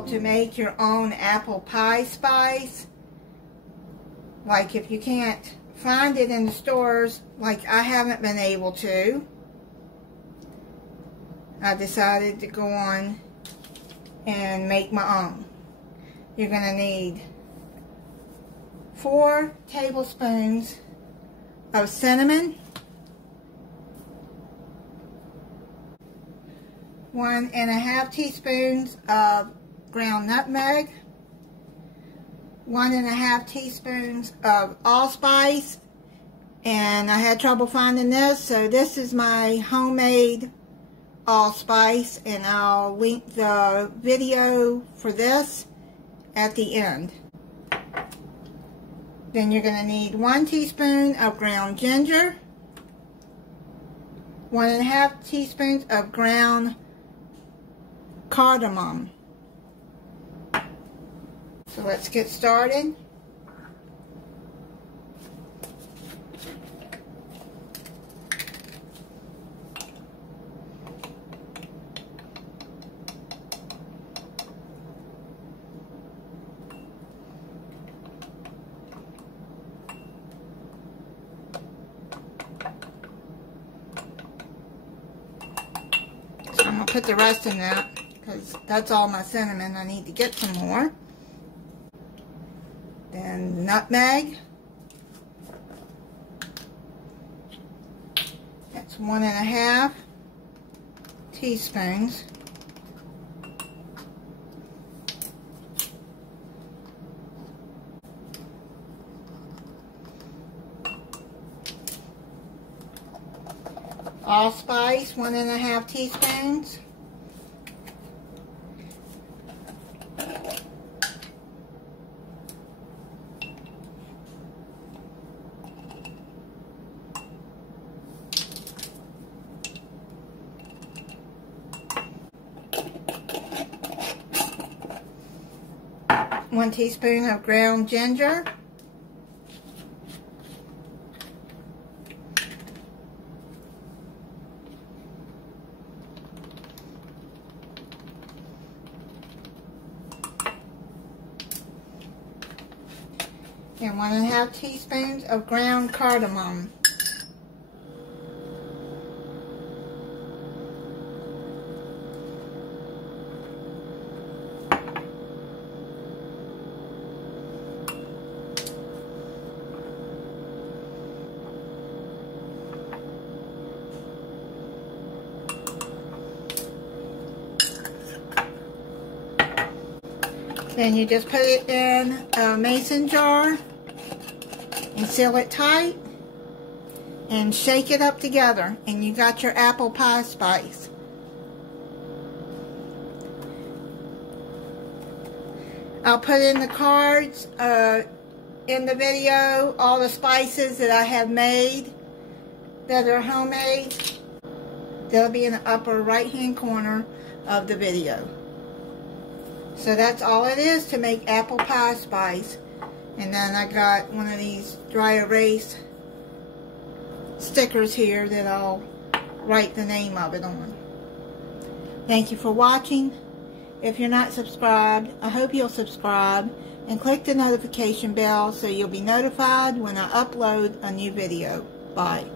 able to make your own apple pie spice. Like if you can't find it in the stores, like I haven't been able to, I decided to go on and make my own. You're going to need 4 tablespoons of cinnamon, 1½ teaspoons of ground nutmeg, 1½ teaspoons of allspice, and I had trouble finding this, so this is my homemade allspice, and I'll link the video for this at the end. Then you're going to need 1 teaspoon of ground ginger, 1½ teaspoons of ground cardamom. So let's get started. So I'm going to put the rest in that, because that's all my cinnamon. I need to get some more. Then nutmeg. That's 1½ teaspoons. Allspice, 1½ teaspoons. One teaspoon of ground ginger. And 1½ teaspoons of ground cardamom. Then you just put it in a mason jar and seal it tight and shake it up together, and you got your apple pie spice. I'll put in the cards in the video all the spices that I have made that are homemade. They'll be in the upper right hand corner of the video. So that's all it is to make apple pie spice. And then I got one of these dry erase stickers here that I'll write the name of it on. Thank you for watching. If you're not subscribed, I hope you'll subscribe and click the notification bell so you'll be notified when I upload a new video. Bye.